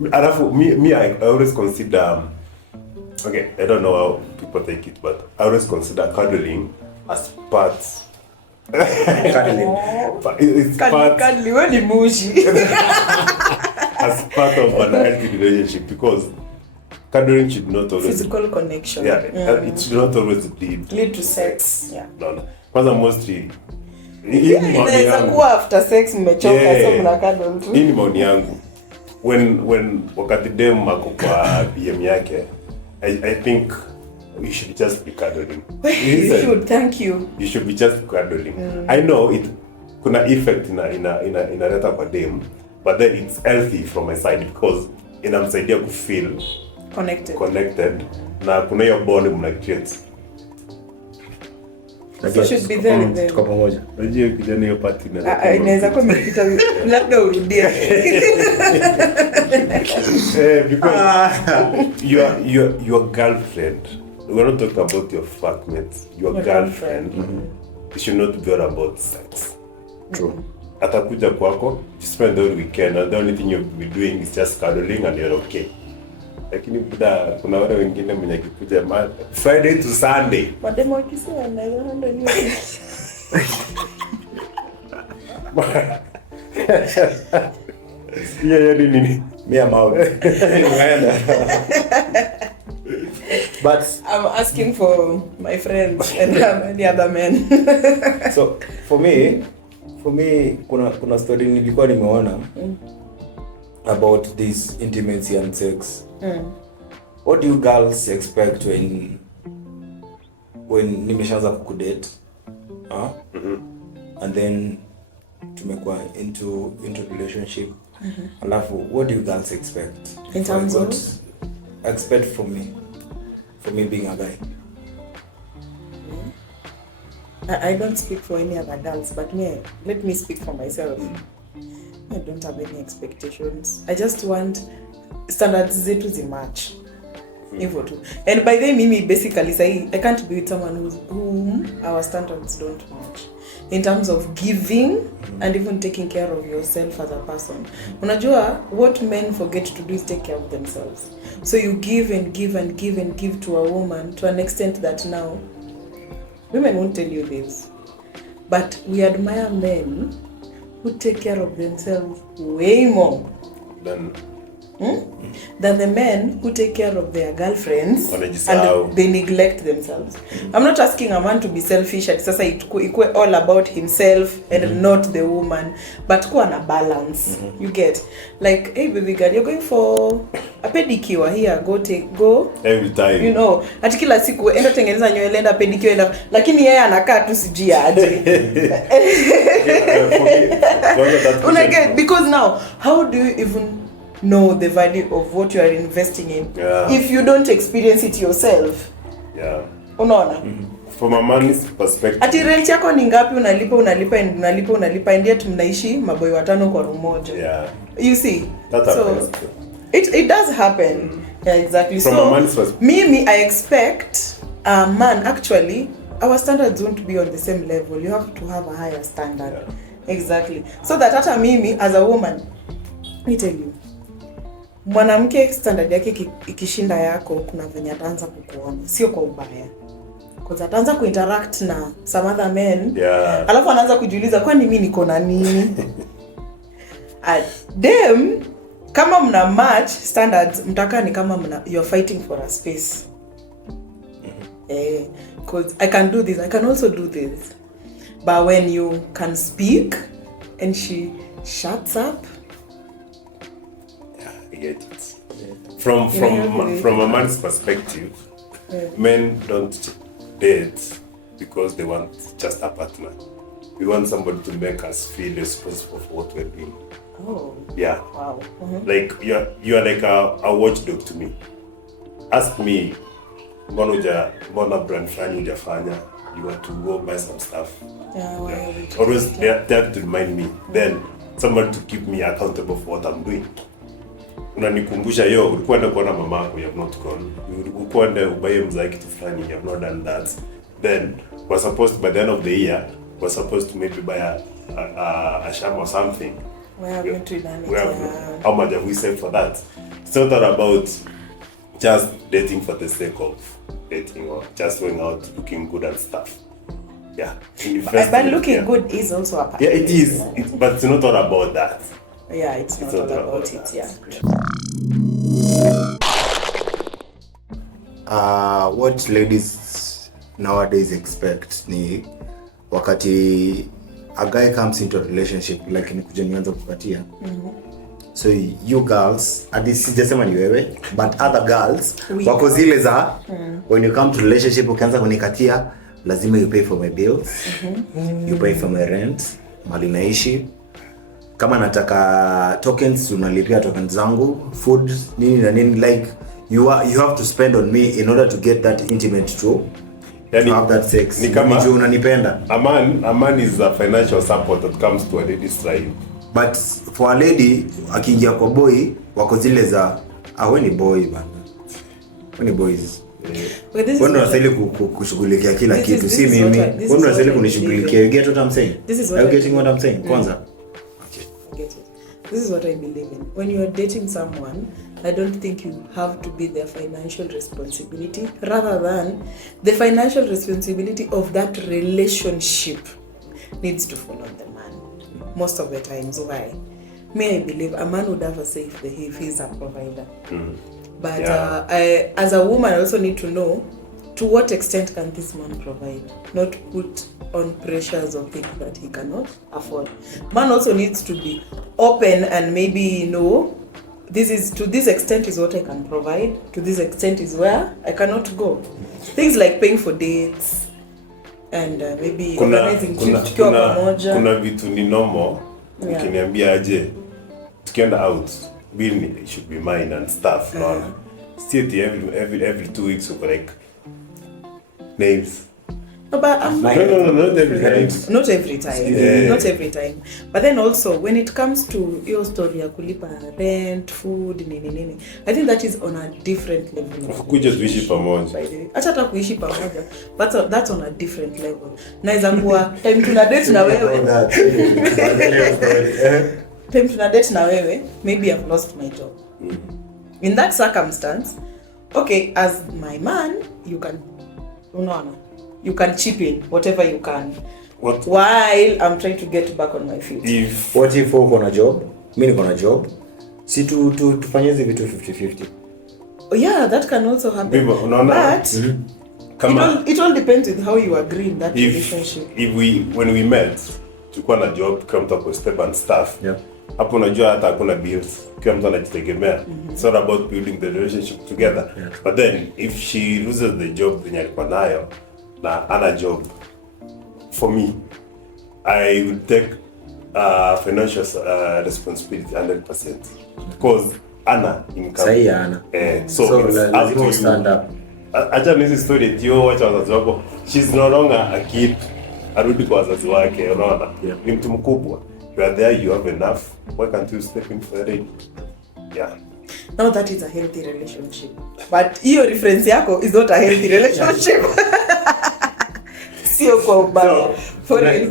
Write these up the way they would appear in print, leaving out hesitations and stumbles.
Alafu me I always consider okay, I don't know how people take it, but I always consider cuddling as part it's part as part of an healthy relationship, because cuddling should not always physical connection. Yeah, it should not always lead to sex. Yeah. No. Kwanza mostly inaweza kuwa after sex mmechoka, so mna cuddle tu. Hii ni maoni yangu. When wakati dem ako kwa BM yake, I think you should just be cuddling. You should, thank you. You should be just cuddling. I know it kuna effect inaleta kwa dem, but then it's healthy from my side because inamsaidia ku feel connected na kuna hiyo bond mna create. You should be there. Tuko pamoja. Unajua kijana hiyo party na inaweza kuwa imepita labda urudie. Because your girlfriend, we're not talking about your fuckmates. Your girlfriend, it should not be all about sex. True. Atakuja kwako, you spend the whole weekend and the only thing you'll be doing is just cuddling and you're okay. Lakini kuna wale wengine mwenye kikuja Friday to Sunday. Mademo akisema anaweza handle hiyo. Yeah, nini? Me I'm out. But I'm asking for my friends and the other men. So for me kuna story nilikuwa nimeona about this intimacy and sex. What do you girls expect when nimeshaanza kukudate? And then tumekuwa into relationship. Alafu, what do you girls expect? In terms of expect from me being a guy? I don't speak for any other girls, but let me speak for myself. I don't have any expectations. I just want standards zetu zimatch. Hivyo tu. And by the mimi basically say I can't be with someone whom our standards don't match. In terms of giving and even taking care of yourself as a person. Unajua, what men forget to do is take care of themselves. So you give and give and give and give to a woman to an extent that now women won't tell you this. But we admire men who take care of themselves way more than the men who take care of their girlfriends and they neglect themselves. I'm not asking a man to be selfish at sasa ikue all about himself and not the woman, but kuwa na balance. You get like, hey baby girl, you're going for a pedicure here, go every time, you know, ati kila siku enda tengeneza nywele, enda pedicure, enda, lakini yeye anakaa tu sijui aje. Because now how do you even know the value of what you are investing in if you don't experience it yourself? Unaona? From a man's perspective, ati rent yako ni ngapi, unalipa ndio mnaishi maboy watano kwa room moja. You see, that happens. It does happen. Yeah, exactly. From a man's perspective, me I expect a man, actually our standards won't be on the same level. You have to have a higher standard. Exactly. So that hata mimi as a woman, let me tell you, mwanamke standard yake ikishinda yako, kuna venye ataanza kukuona, sio kwa ubaya. Because ataanza kuinteract na some other men. Alafu anaanza kujiuliza kwani mimi niko na nini? Them kama mna match standards, mtaka ni kama you're fighting for a space. Because I can do this, I can also do this. But when you can speak and she shuts up, I get it. From a man's perspective, men don't date because they want just a partner. We want somebody to make us feel responsible for what we're doing. Oh. Yeah. Wow. Like you are like a watchdog to me. Ask me, mbona brand fulani hujafanya? You want to go buy some stuff. Always there to remind me. Then somebody to keep me accountable for what I'm doing. Unanikumbusha ulikuwa enda kuona mamako, you have not gone. Ulikuwa enda ubaye mzae kitu fulani, you have not done that. Then we're supposed by the end of the year, we're supposed to maybe buy a sham or something. We haven't done it. How much have we saved for that? it's not all about just dating for the sake of dating or just going out looking good and stuff. Yeah. But looking good is also a part. Yeah, it is. But it's not all about that. Yeah, it's not all about it. Yeah. What ladies nowadays expect ni wakati a guy comes into a relationship like ni kuja nianza kupatia. So you girls, hadi sijasema ni wewe, but other girls wako zile za when you come to relationship ukianza kunikatia lazima you pay for my bills, you pay for my rent, mali naishi, kama nataka tokens unalipia tokens zangu, food nini na nini, like you have to spend on me in order to get that intimate to have that sex. Ni kama unanipenda. A man is a financial support that comes to a lady's life. But for a lady akiingia kwa boy wako zile za we ni boy bana. We ni boys. Wewe unastahili kushughulikia kila kitu, si mimi. Wewe unastahili kunishughulikia. You get what I'm saying? Are you getting what I'm saying? Kwanza. Okay. I get it. This is what I believe in. When you are dating someone, I don't think you have to be their financial responsibility, rather than the financial responsibility of that relationship needs to fall on the man. Most of the times. Why? May I believe a man would have a say if he's a provider. But I, as a woman, I also need to know to what extent can this man provide, not put on pressures of things that he cannot afford. Man also needs to be open and maybe know this is, to this extent is what I can provide, to this extent is where I cannot go. Things like paying for dates and maybe organizing trips tukiwa pamoja. Kuna vitu ni normal. Ukiniambia aje tukienda out, bill should be mine and stuff. No. Still every 2 weeks uko like names. No, but not every time. Not every time. Yeah. Not every time. But then also when it comes to your story ya kulipa rent, food, nini, I think that is on a different level. Kuja tuishi pamoja. Acha hata kuishi pamoja. But that's on a different level. Naweza kuwa time tuna date na wewe. Time tuna date na wewe, maybe I've lost my job. In that circumstance, okay, as my man, you can chip in whatever you can. What? While I'm trying to get back on my feet. What if uko na job? Mimi niko na job. Si tufanye hizi vitu 50-50. Oh yeah, that can also happen. But it all depends with how you agree in that relationship. When we met, tulikuwa na job, kama mtu ako step and stuff. Yeah. Hapo unajua hata hakuna bills, kama mtu anajitegemea. It's not about building the relationship together. Yeah. But then if she loses the job yenye alikuwa nayo na ana job, for me I would take financial responsibility 100% because ana income. Sahi ana. So lazima you stand up. Acha nizi story tio, wacha wazazi wako. She's no longer a kid. Arudi kwa wazazi wake, unaona? Ni mtu mkubwa. You are there, you have enough. Why can't you step in for the day? Yeah. Now that is a healthy relationship. But hiyo reference yako is not a healthy relationship. Sio kwa ubaya.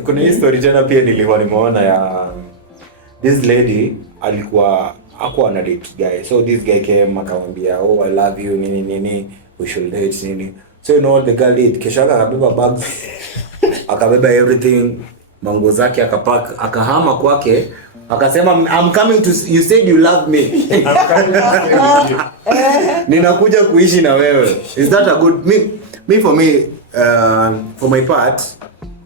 Kuna hii story tena pia nilikuwa nimeona ya this lady alikuwa hakuwa na date guy. So this guy came akamwambia, "Oh, I love you, nini, we should date nini." So you know what the girl did? Kesho akabeba bags. Akabeba everything, mango zake akapack, akahama kwake, akasema, "I'm coming to, you said you love me." I'm coming to ninakuja kuishi na wewe. Is that a good for my part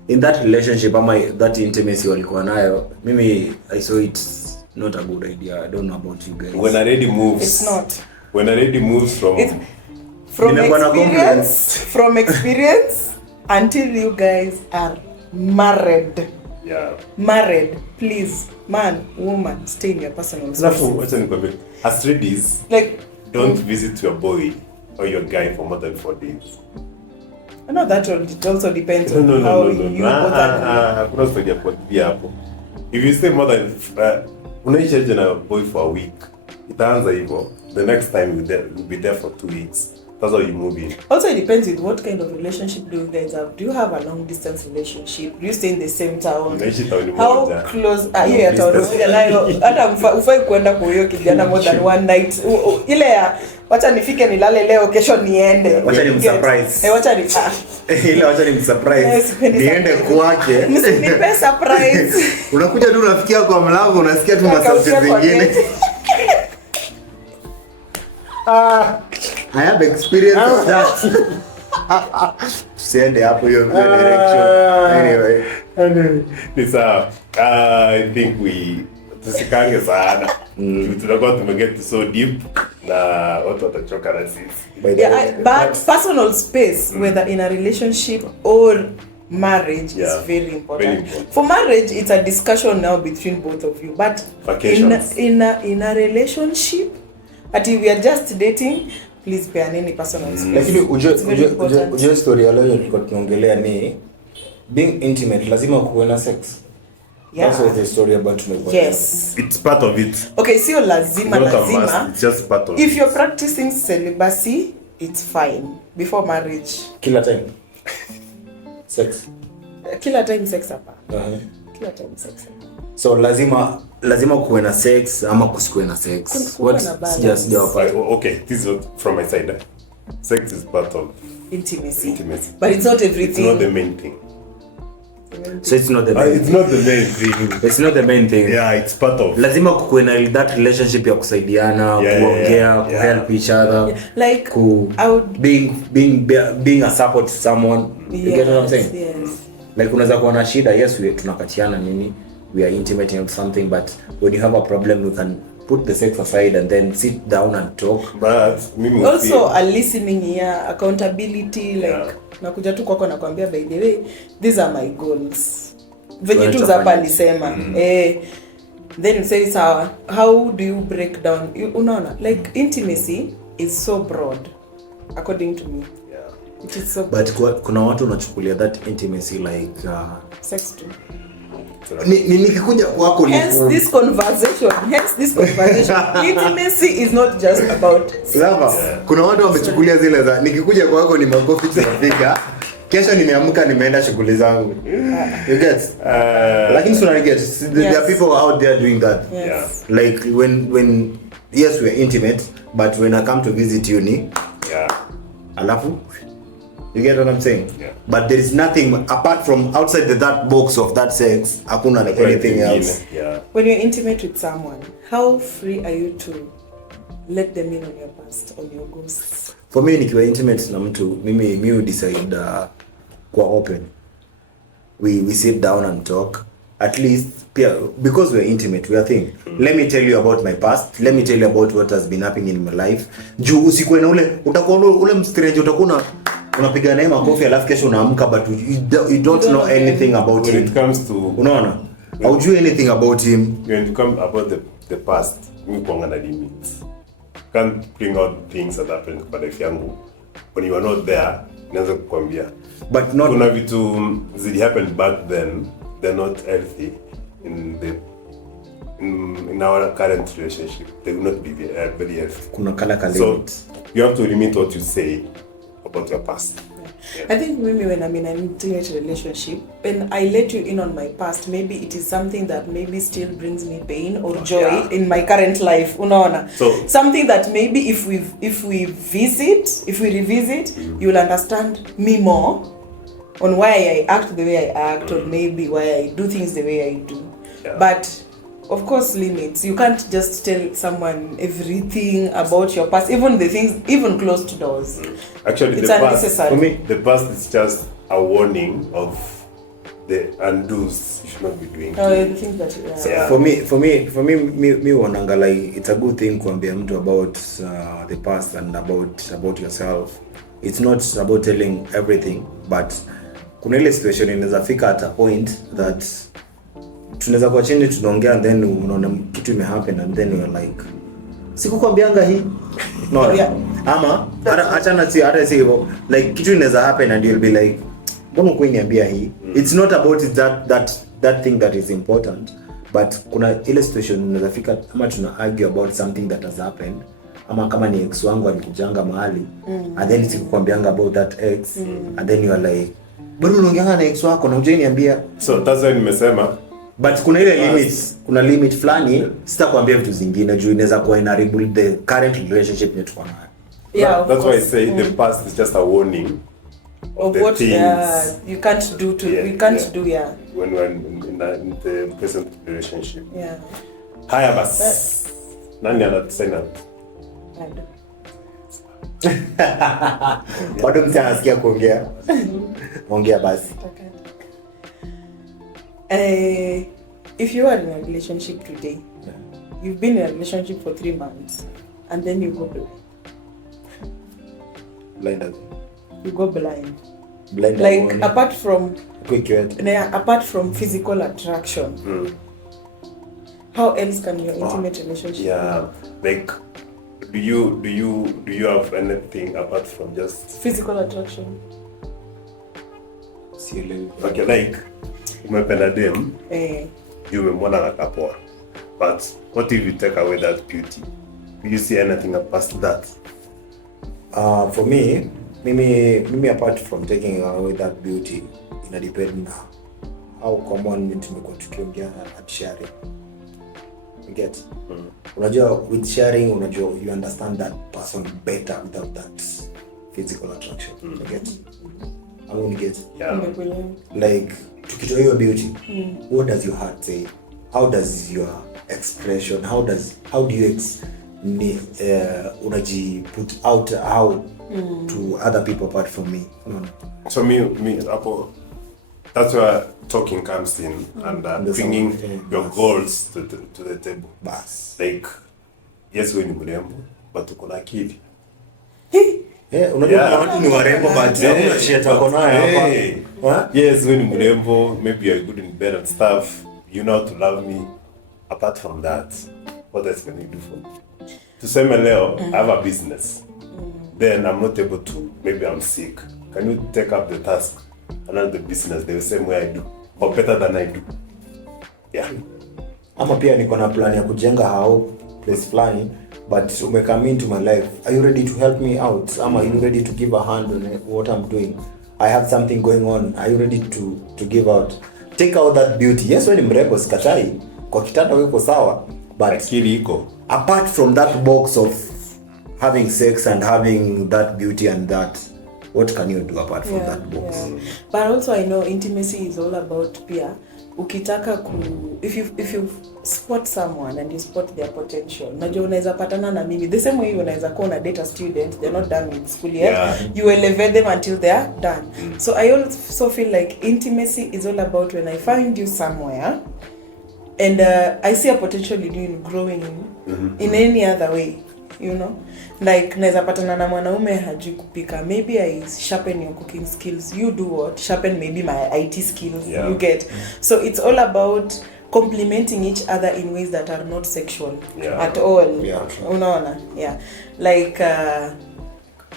in that relationship that intimacy walikuwa nayo, mimi I saw it's not a good idea. I don't know about you guys. When a lady moves, it's not. When a lady moves from experience until you guys are married. Yeah. Married, please, man, woman, stay in your personal space. As ladies, like, don't visit your boy or your guy for more than 4 days. I know that it also depends on how you both are. Kuna story ya kuambia hapo. If you stay more than unaishi na boy for a week, itaanza hivyo. The next time you'll be there for 2 weeks. That's how you move in. Also, it depends with what kind of relationship do you guys have. Do you have a long distance relationship? Do you stay in the same town? How close are you at town? Hata ufai kwenda kwa hiyo kijana more than one night. Ile ya wacha nifike nilale leo kesho niende. Wacha ni surprise. Wacha ni ile wacha ni surprise. Niende kwake. Nipe surprise. Unakuja tu unafikia kwa mlango unasikia tu masauti zingine. I have experience of that. Send hapo hiyo direction. Anyway. Nisa, I think we tusikange sana. Tunakuwa tumeget so deep na watu watachoka na sisi. Yeah, but personal space, whether in a relationship or marriage, is very important. For marriage, it's a discussion now between both of you. But in a relationship, if we are just dating, please pay any personal space. Lakini ujue story leo nilikuwa tukiongelea ni being intimate lazima kuwe na sex. Yeah. That's what the story about tumekuwa. Yes. It's part of it. Okay, sio lazima. It's just part of it. If you're practicing celibacy, it's fine. Before marriage. Kila time. Sex. Kila time sex hapa. Kila time sex. So lazima kuwe na sex ama kusikwe na sex. What's just okay, this is what from my side. Sex is part of intimacy. But it's not everything. It's not the main thing. So it's not the main it's not the main thing. It's not the main thing. Yeah, it's part of. Lazima kuwe na that relationship ya kusaidiana, kuongea, ku help each other. Yeah. Like being a support to someone. You get what I'm saying? Yes. Like unaweza kuwa na shida, yes, tunakatiana nini, we are intimate and something, but when you have a problem, you can put the sex aside and then sit down and talk. But also a listening here, accountability, like nakuja tu kwako na kuambia, by the way, these are my goals. Venye tu zapa alisema. Then you say, sawa, how do you break down? Unaona, like intimacy is so broad, according to me. It is so but kuna watu unachukulia that intimacy like sex too. Nikikuja kwako hence this conversation intimacy is not just about lava. Kuna watu wamechukulia zile za nikikuja kwako ni makofi tunafika, kesho nimeamka nimeenda shughuli zangu. You get lakini tuna get there are people out there doing that. Like when yes we are intimate, but when I come to visit you alafu you get what I'm saying? But there is nothing apart from outside that box of that sex. Hakuna like anything else. When you're intimate with someone, how free are you to let them in on your past, on your ghosts? For me, nikiwa intimate na mtu, mimi decide kwa open. We sit down and talk. At least because we're intimate, we are thinking, let me tell you about my past, let me tell you about what has been happening in my life. Juu usikwe na utakuwa ule mstrange, utakuwa unapiga naye makofi alafu kesho unaamka, but you don't know anything about him. When it comes to unaona, haujui anything about him. When it comes about the past, mimi kuanga na limits. Can't bring out things that happened kwa life yangu when you are not there. Naweza kukwambia, but not kuna vitu zili happen back then, they're not healthy in our current relationship. They will not be very healthy. Kuna kala so you have to limit what you say about your past. I think maybe when I'm in an intimate relationship, when I let you in on my past, maybe it is something that maybe still brings me pain or joy in my current life. Unaona? So something that maybe if we revisit, you'll understand me more on why I act the way I act, or maybe why I do things the way I do. But of course, limits. You can't just tell someone everything about your past, even the things, even closed doors. Actually, it's unnecessary. For me, the past is just a warning of the undoes you should not be doing. I think that for me, wananga like it's a good thing kuambia mtu about the past and about yourself. It's not about telling everything, but kuna ile situation inaweza fika at a point that tunaweza kwa chini tunaongea and then unaona kitu imehappen and then you're like sikukwambianga hii no ama achana si hata si hivyo, like kitu inaweza happen and you'll be like mbona ukuniambia hii. It's not about that thing that is important, but kuna ile situation inaweza fika kama tuna argue about something that has happened ama kama ni ex wangu alikujanga mahali and then sikukwambianga about that ex and then you are like bado unaongeanga na ex wako na hujai niambia. So that's why nimesema but kuna ile limits, kuna limit fulani sitakwambia vitu zingine juu inaweza kuwa inaharibu the current relationship yetu kwa nayo. Yeah, that's why I say the past is just a warning of what you can't do to you can't do when we're in the present relationship. Haya bas. Nani anatusaidia? Bado mtu anasikia kuongea. Ongea basi. If you are in a relationship today, you've been in a relationship for 3 months and then you go blind. You go blind. Like apart from quick apart from physical attraction. How else can your intimate relationship be? Like do you have anything apart from just physical attraction? Okay, like umependa dem you umemwona akapoa, but what if you take away that beauty? Do you see anything past that? For me apart from taking away that beauty, ina depend na how common tumekuwa tukiongea at sharing. You get? Unajua with sharing, unajua you understand that person better without that physical attraction. You get? I won't get. Like tukitoa hiyo beauty, what does your heart say? How does your expression, how do you unaji put out how to other people apart from me? So me hapo, that's where talking comes in and bringing your goals to the table. Bas. Like yes wewe ni mrembo but uko na akili. Unajua watu ni warembo but hakuna shit wako nayo hapa. Yes wewe ni mrembo, maybe you're good in bed and stuff, you know how to love me. Apart from that, what else can you do for me? Tuseme leo I have a business, then I'm not able to, maybe I'm sick, can you take up the task and run the business the same way I do or better than I do? Ama pia niko na plan ya kujenga hao place fulani, but come into my life, are you ready to help me out? Are you ready to give a hand on what I'm doing? I have something going on, are you ready to give out? Take out that beauty. Yes, wewe ni mrembo sikatai, kwa kitanda wewe uko sawa, but akili iko. Apart from that box of having sex and having that beauty and that, what can you do apart from that box? But also I know intimacy is all about pia ukitaka if you spot someone and you spot their potential, unajua unaweza patana na mimi the same way unaweza kuwa na data student, they're not done with school yet, you elevate them until they're done. So I also feel like intimacy is all about when I find you somewhere and I see a potential in you in growing in any other way, you know, like naweza patana na mwanaume hajui kupika, maybe I sharpen your cooking skills, you do what, sharpen maybe my IT skills, you get. So it's all about complementing each other in ways that are not sexual at all. Unaona? Like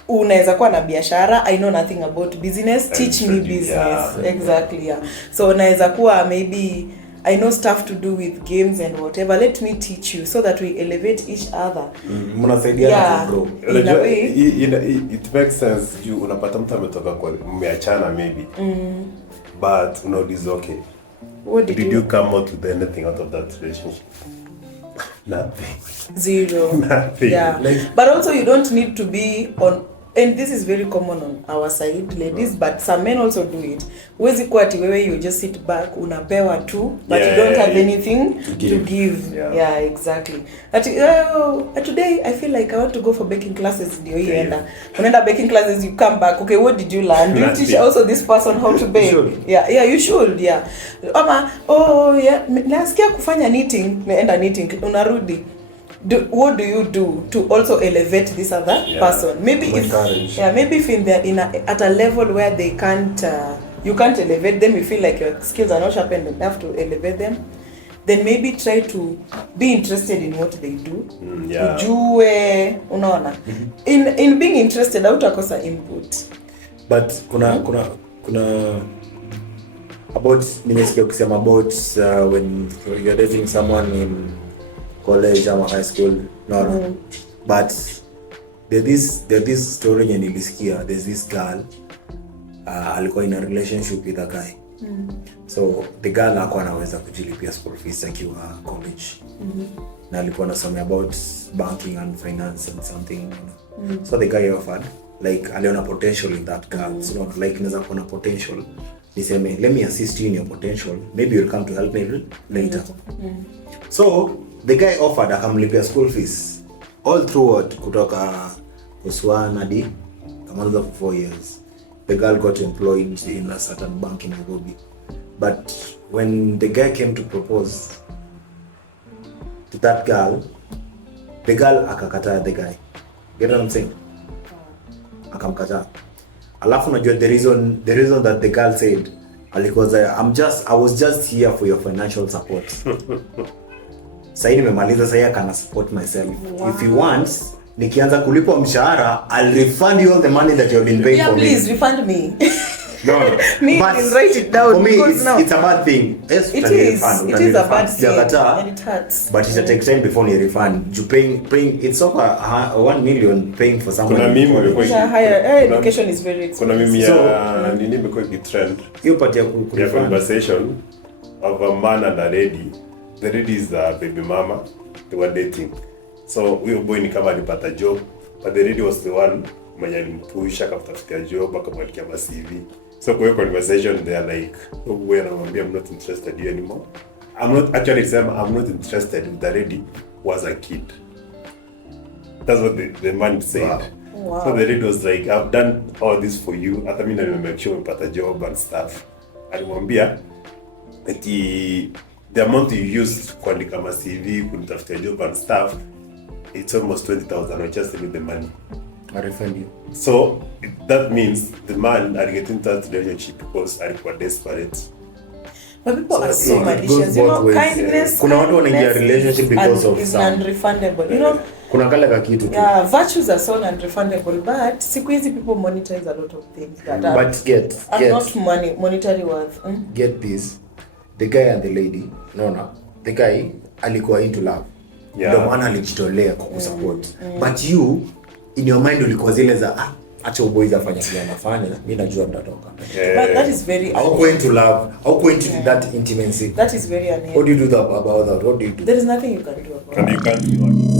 unaweza kuwa na biashara, I know nothing about business, teach me business. Exactly. So unaweza kuwa maybe I know stuff to do with games and whatever, let me teach you so that we elevate each other. Mnasaidiana to grow. In a way it makes sense. You unapata mtu ametoka kwa mmeachana maybe. But unauliza okay, what did you come out with anything out of that relationship? Nothing. Zero. Nothing. But also you don't need to be on, and this is very common on our side, ladies, but some men also do it. Huwezi kuwa ati wewe you just sit back unapewa tu but you don't have anything to give. Exactly. Today I feel like I want to go for baking classes, ndio hii enda. Unaenda baking classes, you come back, okay, what did you learn? Do you teach also this person how to bake? You should. Ama nasikia kufanya knitting, naenda knitting, unarudi. What do you do to also elevate this other person? Maybe if at a level where they can't you can't elevate them, you feel like your skills are not sharpened enough to elevate them, then maybe try to be interested in what they do. Ujue, unaona. In being interested, hautakosa input. But kuna about nimesikia kusema about when you're dating someone in college or high school, but there's this story yenye nilisikia. There's this girl alikuwa in a relationship with a guy. So the girl hakuwa anaweza kujilipia school fees akiwa college. Na alikuwa anasomea about banking and finance and something. So the guy offered, like, aliona potential in that girl. So like, inaweza kuona potential. Niseme, let me assist you in your potential. Maybe you'll come to help me later. So the guy offered akamlipia school fees all throughout kutoka Kuswana hadi kamaliza for 4 years. The girl got employed in a certain bank in Nairobi. But when the guy came to propose to that girl, the girl akakataa the guy. Get what I'm saying? Akamkataa. Alafu unajua the reason that the girl said alikuwa I was just here for your financial support. Sasa nimemaliza, sasa kana support myself. Wow. If you want, nikianza kulipwa mshahara, I'll refund you all the money that you have been paying for me. Yeah, please refund me. No, but write it down. For me, it's a bad thing. Yes, it is a bad thing, and it hurts. But it take time before you refund. You paying it's over 1 million paying for someone. Higher education is very expensive. Kuna mimi ya nini imekuwa trend. Hiyo part ya conversation of a man and a lady. The lady is the baby mama. They were dating. So huyo boy ni kama alipata job, but the lady was the one mwenye alimpush akatafutia job akamwalikia CV. So kwa conversation they are like, oh, wewe anamwambia I'm not interested you anymore. I'm not interested with the lady was a kid. That's what the man said. Wow. So the lady was like, I've done all this for you. Hata mimi na make sure umepata job and stuff. Alimwambia the amount you used kuandika CV, kunitafutia job and stuff, it's almost 20,000. I just need the money. I refund you. So that means the man are getting that relationship because alikuwa desperate. But people are so malicious. You know, kindness. Kuna watu wanaingia relationship because of is non-refundable. You know, kuna kale ka kitu tu. Yeah, virtues are so non-refundable, but siku hizi people monetize a lot of things that are not monetary worth. Get this. The guy and the lady, the guy alikuwa into love. Ndio maana alijitolea kukusupport. But you in your mind ulikuwa zile za acha boys afanye kile anafanya, mimi najua nitatoka. But that is very going to love, going to that intimacy. That is very unhealthy. What do you do about that? What do you do? There is nothing you can do about it. And you can't do it.